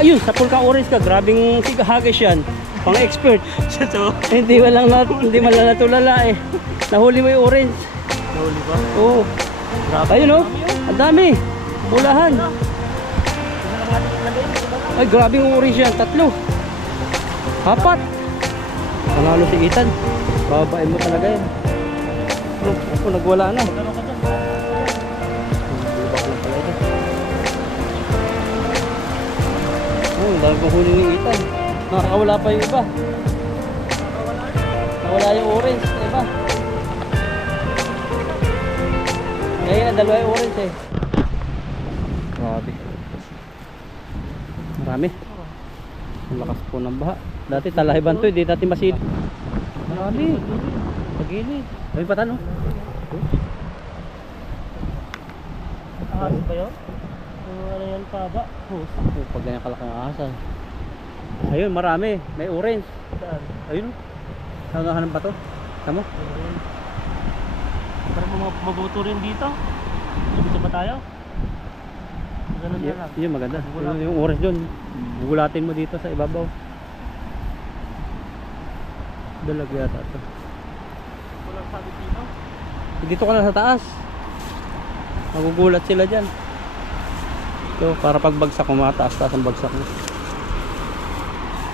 Ayun, sa pulkang orange ka, grabing sigahagis yan. Pang expert. So, hindi walang nat hindi man lang natulala eh. Nahuli mo yung orange. nahuli ba? Oo. Grabe. Ayun oh. Ang dami. Bulahan. Ay, grabe yung orange yan. Tatlo. Apat. Panalo si Ethan. Babain mo talaga yan. Ano, ako, nagwala na. Dami kong huli ni Ethan. Nakakawala pa yung iba. Nawala yung orange, iba. Ngayon na dalawa yung orange eh. Grabe. Marami. Ang lakas po ng baha. Dati talahiban to, hindi natin masid. Marami. Pagili. Ay patan oh. Ahas ba yun? Ano yan pa ba? Hose. Oh, pag ganyan kalaki ang ahas ah. Ayun, marami. May orange. Saan? Ayun oh. Hanggahan pa to. Tamo? Ayun. Para mo mga mabuto rin dito. Dito ba tayo? Ganun na Y- lang. yun maganda. Gulat. Yung, yung orange doon. Gugulatin mo dito sa ibabaw. Dalag yata to. Walang sabi dito. Dito ka na sa taas. Magugulat sila dyan. So, para pagbagsak mo, mataas-taas ang bagsak mo.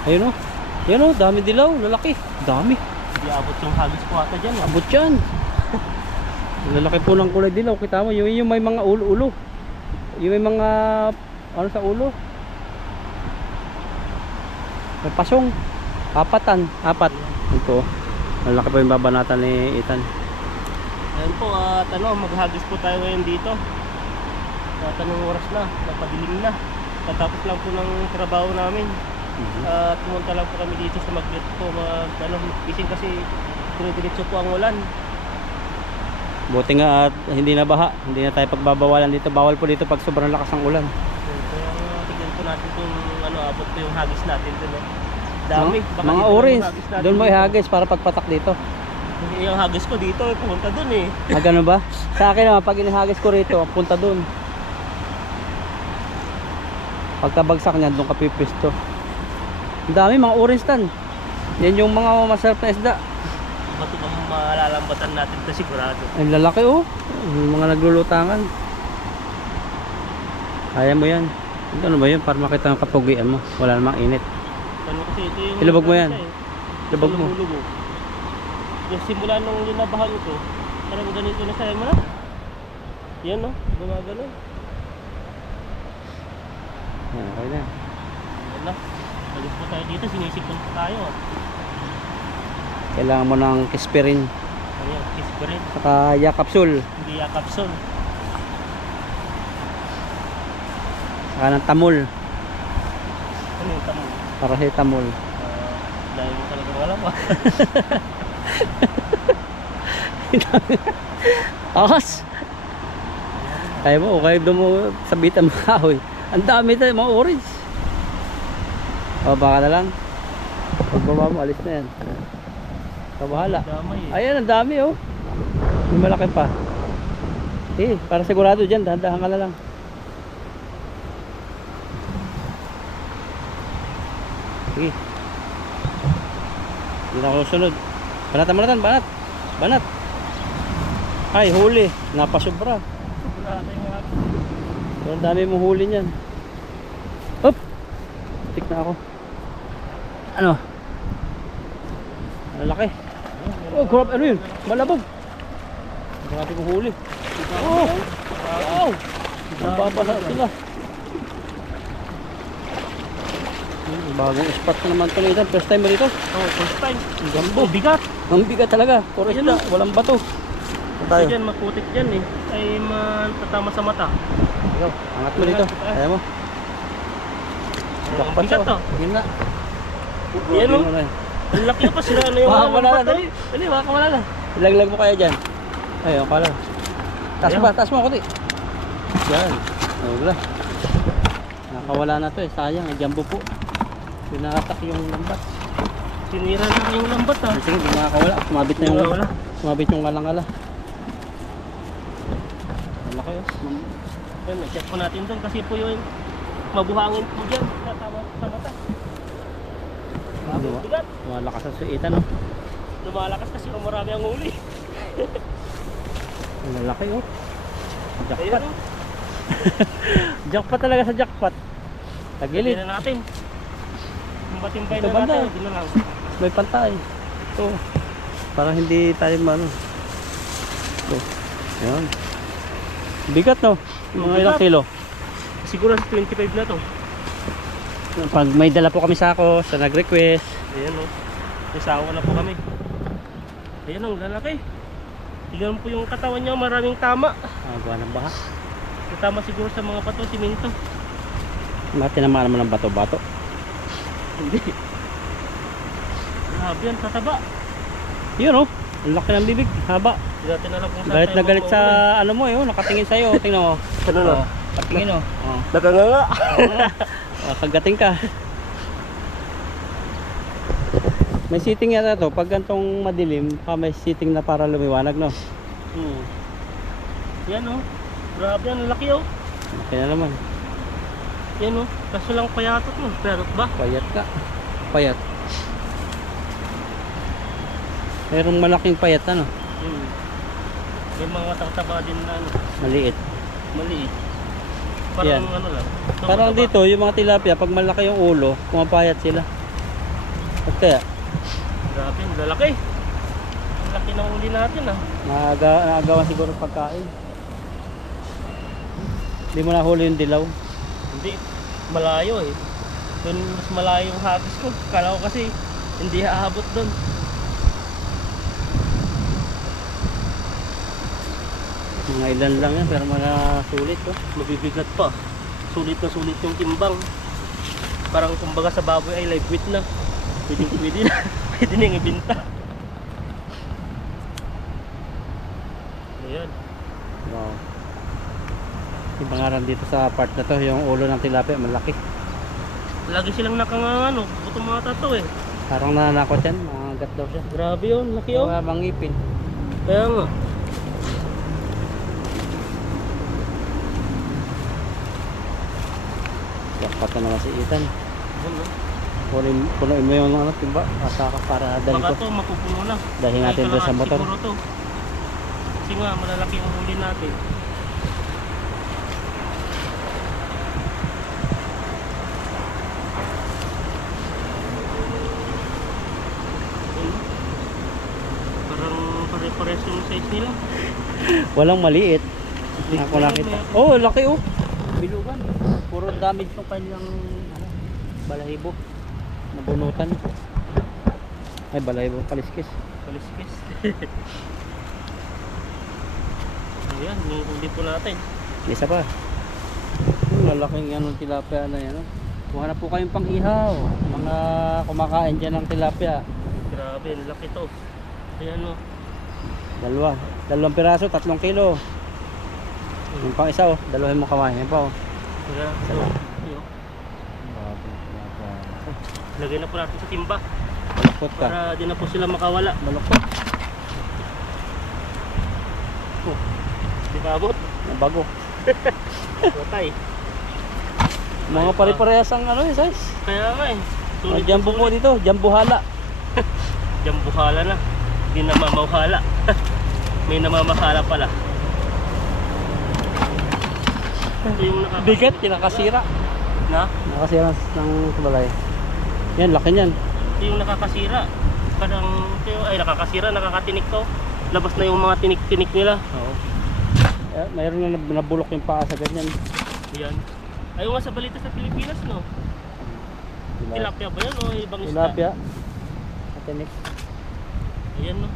Ayun o. Yan o, dami dilaw. Lalaki. Dami. Hindi abot yung hagis ko ata dyan. ah. Abot yan. Lalaki po ng kulay dilaw. Kita mo, yung, yung may mga ulo-ulo. Yung may mga, ano sa ulo. May pasong. Apatan. Apat. Ito. Lalaki po yung babanatan ni Ethan. Ayan po, at ano, maghagis po tayo ngayon dito. At anong oras na, napadilim na. Katapos lang po ng trabaho namin. At pumunta lang po kami dito sa magnet po. Mag, ano, bising kasi dire-diretso po ang ulan. Buti nga at hindi na baha. Hindi na tayo pagbabawalan dito. Bawal po dito pag sobrang lakas ng ulan. Kaya uh, tignan po natin kung ano, abot po yung hagis natin dun. Eh. Dami. Baka mga orange. Doon mo ihagis para pagpatak dito. Yung hagis ko dito, eh, pumunta dun eh. Ah, ganun ba? Sa akin naman, pag inihagis ko rito, punta doon. Pagkabagsak niyan, doon ka pipisto. Ang dami, mga orange tan. Yan yung mga masarap na isda. Bato ba malalambatan natin ito sigurado. Ang lalaki oh. Yung mga naglulutangan. Kaya mo yan. Ano ba yun? Para makita ang kapugian mo. Wala namang init. Ano kasi ito yung... Ilubog mo ano yan. eh. Ilubog mo. Yung simula nung linabahan ko, parang ganito na sa'yo mo na. Yan no, gumagano. Yan, okay na. Yan na. Alis po tayo dito, sinisipon po tayo. Kailangan mo ng kispirin. Ano yan, kiss ko rin. Saka yakapsul. Hindi yakapson. Saka ng tamol. Ano yung tamo? Paracetamol. Uh, dahil mo talagang alam ah. Akas! Kaya mo, kaya doon mo sabitan mo kahoy. Ang dami tayo, mga orange. O, baka na lang. Pagbaba mo, alis na yan. Kabahala. Eh. Ayan, ang dami oh. May malaki pa. Eh, para sigurado dyan, dahan-dahan ka na lang. Sige. Hindi na ako susunod. Banatan, banatan, banat. Banat. Ay, huli. Napasobra. Wala mga Pero ang dami mong huli niyan. Hop! Tik na ako. Ano? Ang laki. Oh, grab, ano yun? Malabog. Grabe kong huli. Oh! Wow! Ang babasa sila. Hmm, Bagong spot na naman ito nito. First time ba dito? Oh, first time. Ang gambo. Bigat. Ang bigat talaga. Puro oh. Walang bato. Tayo? Kasi dyan, maputik dyan eh. Ay matatama sa mata. Ikaw, angat mo dito. Kaya mo. Ang Bakpan to. oh. Yun na. Yan oh. Yun na. Ang laki pa sila na yung mga wala na, lambat, dali. Dali, baka wala na. Ilaglag mo kaya dyan. Ayun, pala. Taas Ayan. ba? Taas mo kunti. Yan. Wala. Nakawala na to eh. Sayang, eh. jumbo po. Pinatak yung lambat. Tinira na yung lambat ah. Sige, hindi nakakawala. Sumabit na yung. Sumabit yung kalangala. Wala Ayun, check po natin doon kasi po yung mabuhangin po dyan. Sa mata. Diba? bigat. Malakas ang suitan no. Lumalakas kasi kung marami ang huli. Lalaki oh. Jackpot. o. Jackpot talaga sa jackpot. Tagilid. Tignan natin. Timbay-timbay Ito na banda. natin. Hindi na lang. May pantay. Ito. Para hindi tayo mano. Ito. Ayan. Bigat no. Mga Bigat. ilang kilo. Siguro sa 25 na to. Pag may dala po kami sa ako, sa nag-request. Ayan o. May sawa na po kami. Ayan ang lalaki. Tignan mo po yung katawan niya. Maraming tama. Ah, buwan ng baha. Tama siguro sa mga bato, siminto. Mga tinamaan naman ng bato-bato. Hindi. Grabe yan, tataba. Yun oh. Ang laki ng bibig. Haba. Hindi natin alam kung saan Galit tayo na galit sa ano mo eh. Oh. Nakatingin sa'yo. Tingnan mo. Ano na? Oh, Patingin oh. Oh. Nakanganga. Ah, kagating ka. May seating yata to. Pag gantong madilim, pa may seating na para lumiwanag, no? Hmm. Yan o. Grabe yan, ang laki o. Laki na naman. Yan o. Kaso lang payatot mo. Perot ba? Payat ka. Payat. Merong malaking payat, ano? Hmm. May mga tataba din na ano. Maliit. Maliit. Parang Yan. ano lang. Parang Taba-taba. dito, yung mga tilapia, pag malaki yung ulo, pumapayat sila. At kaya, Grabe, lalaki. Ang laki ng uli natin ah. naaga, naagawan siguro pagkain. Hindi mo nahuli yung dilaw. Hindi. Malayo eh. Doon mas malayo yung hagis ko. Kala ko kasi hindi aabot doon. Mga ilan lang yan, pero mga sulit oh. Mabibigat pa. Sulit na sulit yung timbang. Parang kumbaga sa baboy ay live weight na. Pwede, pwede na. pwede na yung ibinta. Ayan. Wow. Yung pangaran dito sa part na to, yung ulo ng tilapia malaki. Lagi silang nakangangano. Buto mga tato eh. Parang nananakot yan, mga gat daw siya. Grabe yun. Laki oh. Mga mangipin. Kaya nga. Jackpot na naman si Ethan. Ano? Punuin, mo yung ano, timba, asa ka para Baka ko. to mapupuno na. Dalhin natin doon sa motor. Siguro to. Kasi nga malalaki yung huli natin. Parang pare-pares yung size nila. Walang maliit. Ako na nakita. yun, Oh, laki oh. Bilugan. Puro damage yung kanyang ano, balahibo. Nabunutan. Ay, balahibo kaliskis. Kaliskis. Ayan, huli po natin. Isa pa. Yung lalaking ano, tilapia na yan. Kuha na po kayong pang-ihaw. Mga kumakain dyan ng tilapia. Grabe, laki to. Ayan o. Dalawa. Dalawang piraso, tatlong kilo. Yung pang isa oh, dalawahin mo kamay. Yan pa oh. Kaya, ito. Ayo. Lagay na po natin sa timba Balukot ka. para di na po sila makawala. Balukot. Di ba abot? Nabago. Patay. Mga pare-parehas ang ano yung size. Kaya nga eh. Ang Sulit jumbo po dito, jumbo hala. Jambuhala na. Di namamawhala. May namamahala pala. Ito yung nakaka- Bigat, kinakasira. Na? Nakasira ng tubalay. Yan, laki niyan. Ito yung nakakasira. Parang, ay nakakasira, nakakatinik to. Labas na yung mga tinik-tinik nila. Oo. Eh, mayroon na nab- nabulok yung paa sa ganyan. Ayan. Ayaw nga sa balita sa Pilipinas, no? Tilapia ba yan o ibang isda? Tilapia. Katinik. Ayan, no?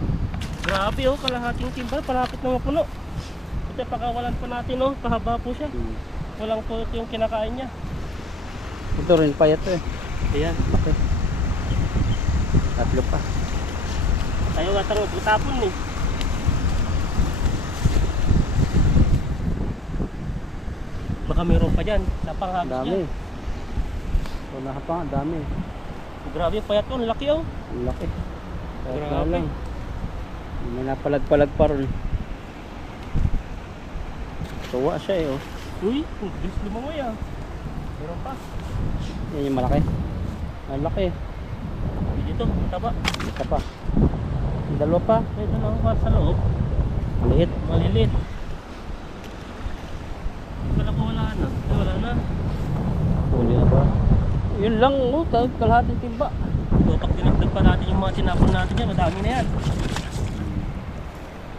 Grabe, oh. Kalahating timba. Palapit na mapuno. Ito, pakawalan pa natin, oh. Pahaba po siya. Hmm. Walang po yung kinakain niya. Ito rin, payat eh. Ayan. Laki. Tatlo pa. Ayaw nga tang butapon, eh. Baka mayroon pa dyan. Sa Ang panghagis dami. niya. Wala pa, dami. Grabe, payat ko. Ang laki, oh. Laki. Na Grabe. lang. May napalag-palag pa ron. Tuwa siya eh oh. Uy, bilis lumangoy, ah. Meron pa. Yan yung malaki. Ang laki. Dito. Isa pa. Yung Dalawa pa. May dalawa pa sa loob. Maliit. Malilit. Wala po wala na. Wala na. Huli na ba? Yun lang, oh, kalahating timba. Pag dinagdag pa natin yung mga tinapon natin yan, madami na yan.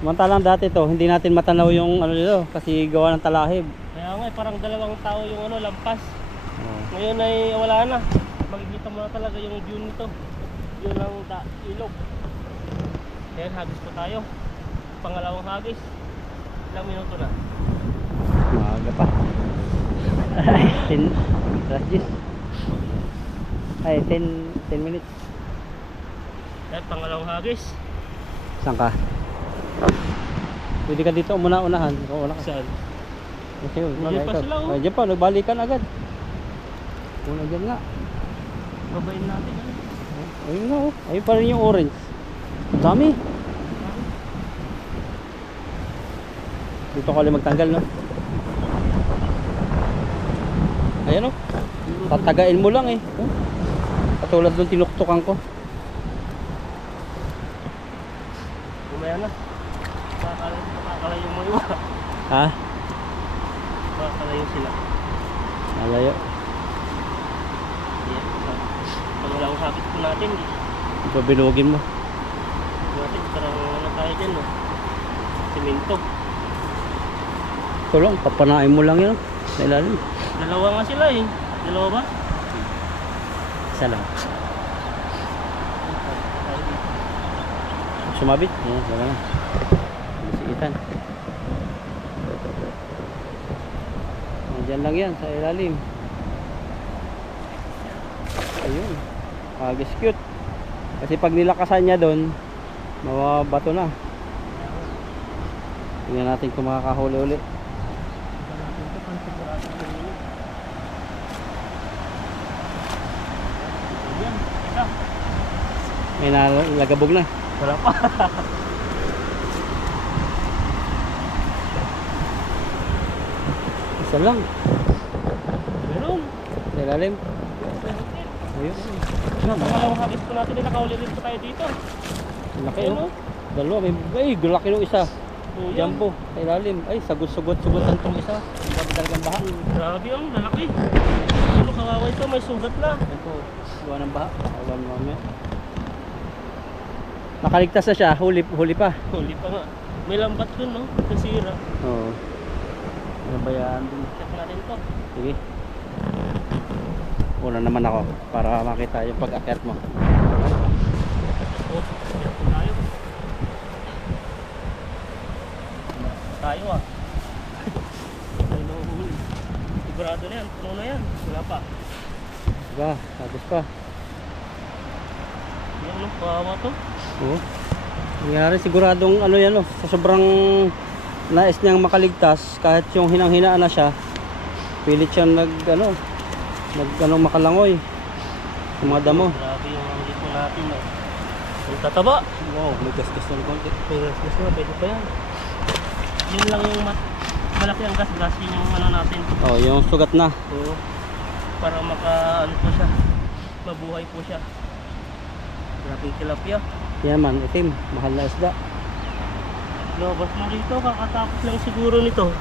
Samantalang dati to, hindi natin matanaw yung ano dito kasi gawa ng talahib. Kaya nga, eh, parang dalawang tao yung ano, lampas. Oh. Ngayon ay wala na. Makikita mo na talaga yung view nito. Yun ang da ilog. Ayan, hagis po tayo. Pangalawang hagis. Ilang minuto na? Maaga pa. Ay, 10 alas 10. Ay, 10, 10 minutes. Ayan, pangalawang hagis. Saan ka? Pwede ka dito muna unahan. Ikaw una ka. Saan? Kasi yun, Nandiyan pa sila, oh. Diyan pa, nagbalikan agad. Una dyan nga. Babayin natin. Ano? Ayun nga oh. Ayun pa rin yung orange. Ang Dami. Dito ka ulit magtanggal no. Ayan oh. Tatagain mo lang eh. Oh. Katulad nung tinuktukan ko. Umaya na. Ha? Makakalayo sila. Malayo. Ayan. Pangalawang hagis po natin. Ito binugin mo. Natin, parang ano tayo dyan, no? Simento. Ito lang, papanain mo lang yun. Sa ilalim. Dalawa nga sila eh. Dalawa ba? Isa lang. Sumabit. Ayan, wala na. Bisikitan. Diyan lang yan, sa ilalim. Ayun. Agis cute. Kasi pag nilakasan niya doon, mawabato na. Tingnan natin kung makakahuli uli. Ayan, ito. May nalagabog na. Wala pa. Isa lang. Meron. Sa ilalim. Ayun. Sa pangalawang hagis po natin, eh, nakahuli rin po tayo dito. Laki Ayun, oh. Dalawa. May, ay, laki nung isa. Oh, yan. Jumbo. Sa ilalim. Ay, sagot-sugot-sugotan tong isa. Ang dami talagang baha. Grabe ang lalaki. Ano kawawa ito, may sugat na. Yan po. Gawa ng baha. Alam mo mamaya. Nakaligtas na siya. Huli, huli pa. Huli pa nga. May lambat dun, no? Nasira. Oo. Ano ba yan? Check natin to. Sige. Una naman ako para makita yung pag-akyat mo. Oh, tayo. Tayo ah. Ay, nahuhuli. Sigurado na yan. Puno na yan. Wala pa. Diba? Tapos pa. Yan, no? Kawawa to. Oo. Nangyari siguradong ano yan oh, sa sobrang nais niyang makaligtas kahit yung hinang-hinaan na siya pilit siyang nag ano nag ano makalangoy sa mga damo Grabe yung huli po natin, no? Ang tataba. wow may gasgas na konti May gas na, pwede pa yan. Yun lang yung mat malaki ang gas-gas, yun yung ano natin. oh yung sugat na Oo. Para maka, ano po siya, mabuhay po siya. Grabing tilapia. yan man itim mahal na isda Labas mo rito, kakatapos lang siguro nito.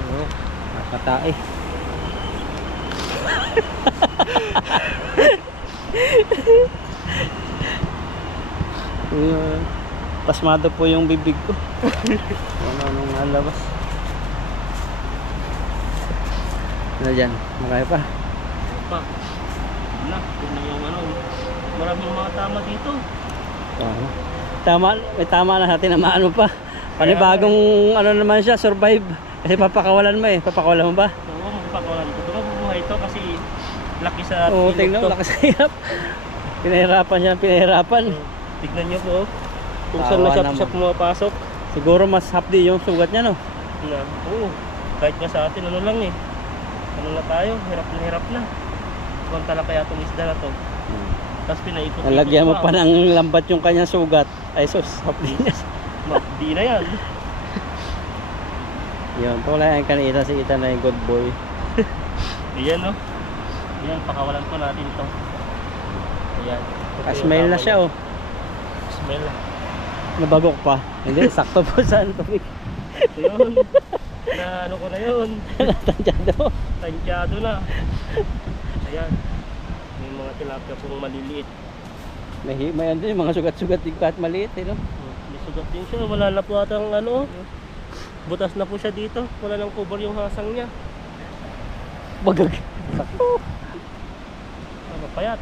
oo nakatae Yun. pasmado po yung bibig ko ano anong nalabas ano dyan marami pa Pa. Na, yun na yung ano. Maraming mga tama dito. Tama. Tama, may tama na natin na maano pa. Panibagong ano naman siya, survive. Kasi papakawalan mo eh. Papakawalan mo ba? Oo, magpakawalan ko. Ito mabubuhay ito kasi laki sa Oo, tingnan mo, lakas sa hirap. Pinahirapan siya, pinahirapan. Tignan niyo po. Kung saan na siya, naman. siya pumapasok. Siguro mas hapdi yung sugat niya no. Na, oo. Kahit nga sa atin, ano lang eh. Ano na tayo, hirap na hirap na. Punta na kaya itong isda na to. Tapos pinaikot Nalagyan mo pa ng lambat yung kanyang sugat. Ay sus, hapdi niya. Di na yan. Yun, wala yung kanina si Ethan na yung good boy. Ayan no. Yan, pakawalan po natin ito. Ayan. Yung Smile na siya oh. Smile na. Nabagok pa. Hindi, sakto po sa tubig. Ito yun. na ano ko na yun. Tansyado. Tansyado na. Ayan. May mga tilapia pong maliliit. May, may ano yun, mga sugat-sugat kahit maliit eh, no? Sugat din siya. Wala na po atang ano. Butas na po siya dito. Wala nang cover yung hasang niya. Bagag. Sakto. Ah, Mapayat.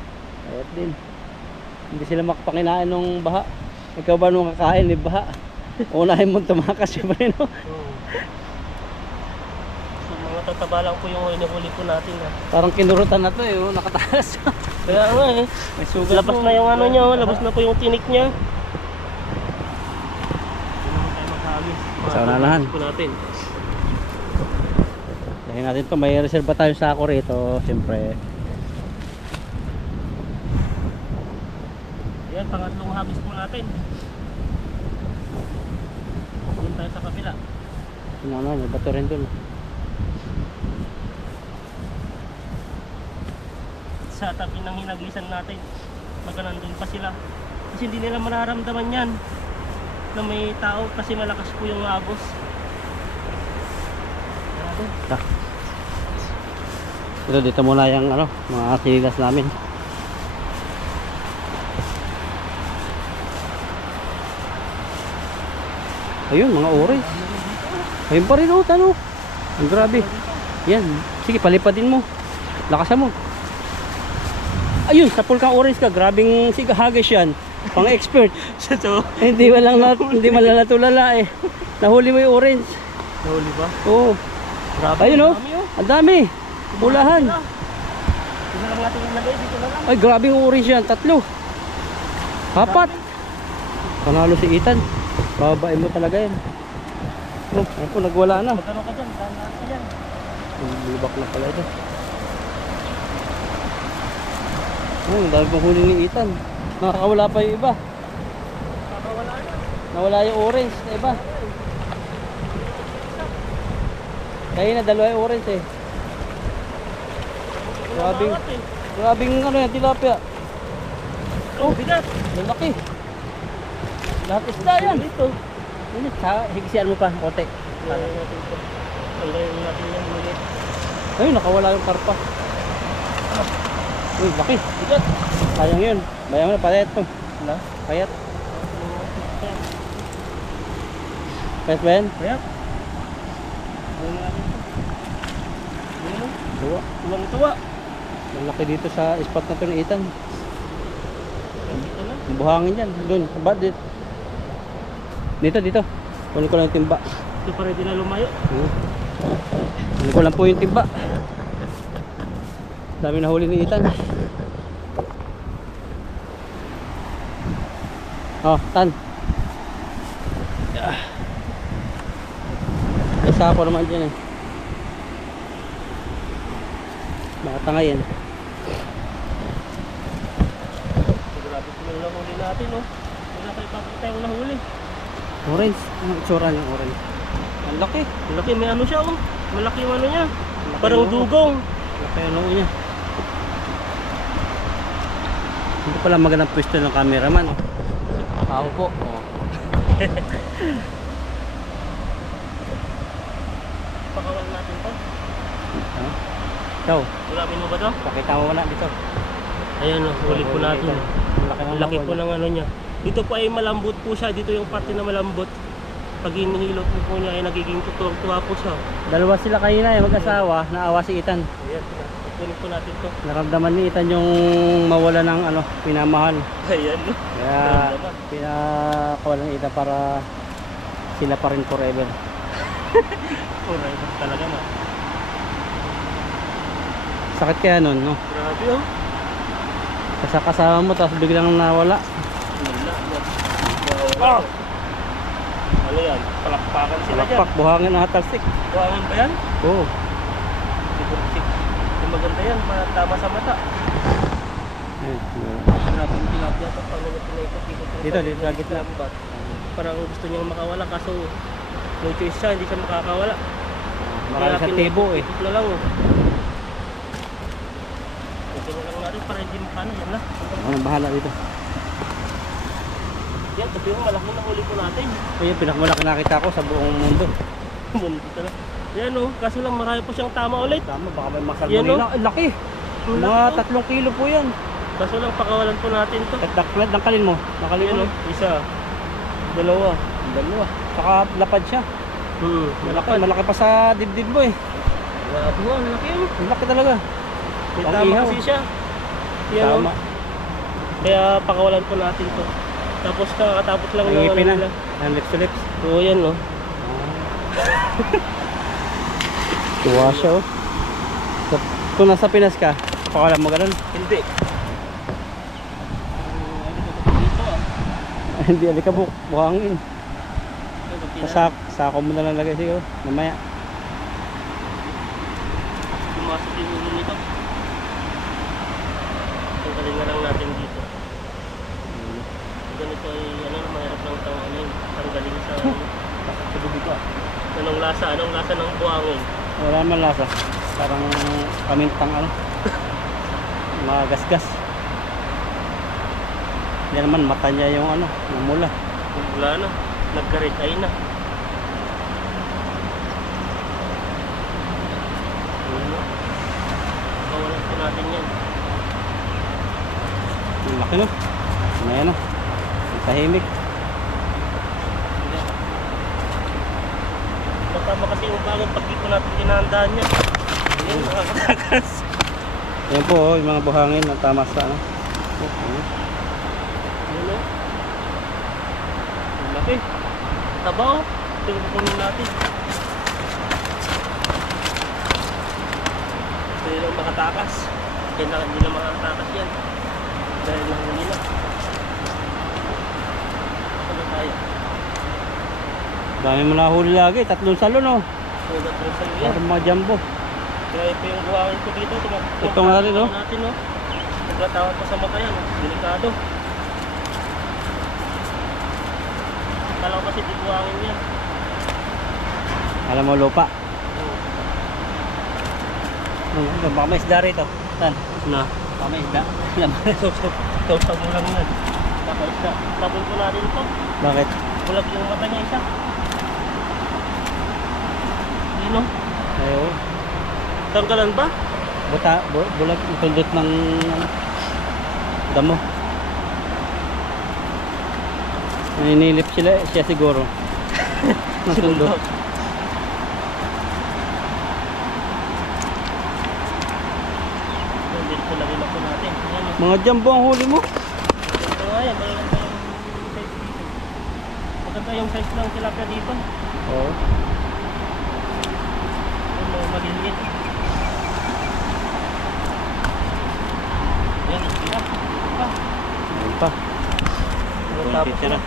Ayat din. Hindi sila makapanginain ng baha. Ikaw ba nung kakain ni baha? Unahin mo tumakas syempre no? Hmm. So, mga tataba lang po yung huli po natin. Ha. Parang kinurutan na to eh, oh, nakataas. Kaya nga eh. May sugat Labas mo. na yung ano niya. oh. Labas na po yung tinik niya. Hindi naman tayo maghagis. Sa unahan. po natin. Dahil natin to, may reserva tayo sa ako rito, syempre. Yan, pangatlong hagis po natin. Doon tayo sa kabila. Ano ano, may bato rin dun. Sa tabi ng hinagisan natin. Baga nandun pa sila. Kasi hindi nila mararamdaman yan. Na may tao kasi malakas po yung. Grabe. Ah. Ito dito muna yung ano, mga sinilas namin. Ayun, mga orange. Ayun pa rin oh, tano. Ang grabe. Yan. Sige, palipadin mo. Lakasan mo. Ayun, sapul kang orange ka. Grabing sigahagis yan. Pang expert. Sa to. Eh, hindi walang na, hindi malalatulala eh. Nahuli mo yung orange. Nahuli ba? Oo. Grabe. Ayun oh. Oh. Ang dami. Pulahan. Ito lang natin ilagay. Dito na lang. Ay, grabe yung orange yan. Tatlo. Apat. Panalo si Ethan. Babae mo talaga yan. Oh, ano po, nagwala na. Magkano ka dyan? Tandaan ka dyan. Lubak na pala ito. Oh, ang dami pang huli ni Ethan. Nakakawala pa yung iba. Kakawala na. Nawala yung orange na iba. Kaya na dalawa yung orange eh. Grabing, eh. grabing ano yan, tilapia. Oh, bigat. Lalaki. Lahat isda yan. Ito. Ano, sa higisian mo pa, kote. Ayun, nakawala yung karpa. Uy, laki. Bigat. Sayang yun. Bayan mo na, payat to. Na? Payat. Payat ba yan? Ito. Ayun, oh. Duwa. Tuwang-tuwa. Ang laki dito sa spot na to ni Ethan. Na. Buhangin yan. Doon, sa bad dito. Dito, dito. Kunin ko lang yung timba. Ito pa rin din na lumayo. Hmm. Kunin ko lang po yung timba. Dami nahuli ni Ethan. Oh, tan. May sako naman dyan eh. Makatangayin. Grabe kung yung nahuli natin, oh. Wala tayo papakita yung nahuli. Orange. Ang itsura ng orange. Ang laki. Malaki, may ano siya, oh. Malaki yung ano niya. Ang laki Parang ng- dugong. ang Laki ang noo niya. Hindi pala magandang pwesto ng cameraman. Ako po. Oh. Pakawal natin to. Ha? Ikaw, Ulamin mo ba to? pakita mo muna dito. Ayan, oh. Huli po natin. laki laki po ng ano niya. Dito po ay malambot po siya. Dito yung parte na malambot. Pag hinihilot mo po niya ay nagiging tutuwang-tuwa po siya. Dalawa sila kanina eh, mag-asawa, naawa si Ethan. Ayan, kunin po natin to. Naramdaman ni Ethan yung mawala ng ano, pinamahal. Ayan, Naramdaman. Pinakawalan Ethan para sila pa rin forever. Alright, talaga na. Sakit kaya nun, no? Grabe, oh. Kasi kasama mo tapos biglang nawala. Wala. Ah! Ano yan? Palakpakan sila dyan. Palakpak, buhangin ang hatalsik. Buwangan ba yan? Oo. Sigurtik. Yung maganda yan, ma- tama sa mata. Grabe yung tilapia to. Paano na pinaikot-ikot yung Dito, dito sa gitna. Parang gusto niyang makawala kaso no choice siya, hindi siya makakawala. Marami sa tibo eh. Ikot na lang oh. Lagyan na lang natin para hindi makano. Yan na. Bahala dito. Yan, sabi mo, malaki na huli po natin. Ayun, pinakamalaki nakita ko sa buong mundo. Mundo talaga. Yan o, kaso lang marami po siyang tama ulit. Tama, baka may mga Yan, salmonella. Ang laki! Mga oh. tatlong kilo po yan. Kaso lang pakawalan po natin to. Taklat ng kalin mo. Nakalin Yan mo. o, isa. Dalawa. Dalawa. Saka lapad siya. Hmm, Malaki, malaki pa sa dibdib mo eh. Grabe mo, ang laki oh. Ang laki talaga. May Pang tama ihaw. kasi siya. Yan o. Tama. Kaya pakawalan po natin to. Tapos kakatapos lang ng ano nila. Ang lips to lips. Oo, yan o. Tuwa siya oh. So, kung nasa Pinas ka, pakalam mo ganun. Hindi. Dito ah. Hindi, alikabok. Buhangin. Sa sak sako mo na lang lagay siguro. Mamaya. Pumasok yung ulo nito. Tanggalin na lang natin dito. Ganito ay ano, mahirap lang itong ano yun, tanggalin sa. Sa bubig ko. Anong lasa? Anong lasa ng buhangin? Wala naman lasa. Parang kamintang ano. Mga gasgas. Yan naman, mata niya yung ano, yung mula. Wala na. Nagka-red eye na. Ano? Kawalan po natin yan. Ang laki no. Ayan na. Ang tahimik. Matama kasi yung buhangin pag dito natin dinahandaan niya. Ayan, nakakatakas. Yan po, oh, yung mga buhangin na tama sa ano ayan. Ano? Ang laki. Taba oh. Ito yung kukunin natin. Ito yung makatakas. Kaya na, hindi na makatakas yan. Dahil lang nila. Ano tayo? Dami mo nahuli lagi. Tatlong salon oh. Yan. Parang mga jumbo. Kaya ito yung buhangin ko dito. Tingnan Ito nga rin, oh. Natin, oh. Naglatawad pa sa mata yan. oh. Delikado. Kala ko kasi di buhangin yan. Alam mo lupa. Oh. Ano, baka may isda rito. Tan, Na. baka may isda. Alam mo. Tawtag mo lang yan. Tapos na. Tapon ko natin ito. Bakit? Bulag yung mata niya isa. Yun o. Ayaw. Tanggalan ba? Buta, bu bulag tundot ng ano, damo. Naninilip sila, siya siguro. Ng tundot. Hindi ko lagyan ako natin. Yan o. Mga jumbo ang huli mo. Yan. Maganda yung size ng tilapia dito. Oo. Mga maliliit. Yan, sila. Pa. Ayun pa. Yung Tapos tapos na. na.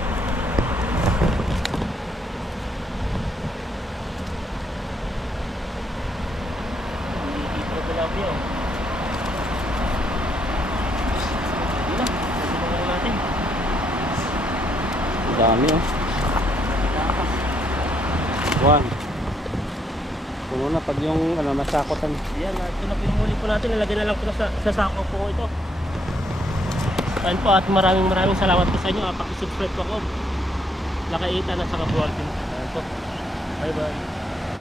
Maliliit na tilapia oh. Hindi na. Lagyan na lang natin. Ang dami oh. One. Puno na pag yung ano, nasakotan. Yan, ah, ito na huli po natin. Nalagyan na lang po sa, sa sako po ito. Ayun po at maraming maraming salamat po sa inyo. Pakisubscribe po ako. Nakaita na sa kabuhaltin. Ayun po. Bye bye.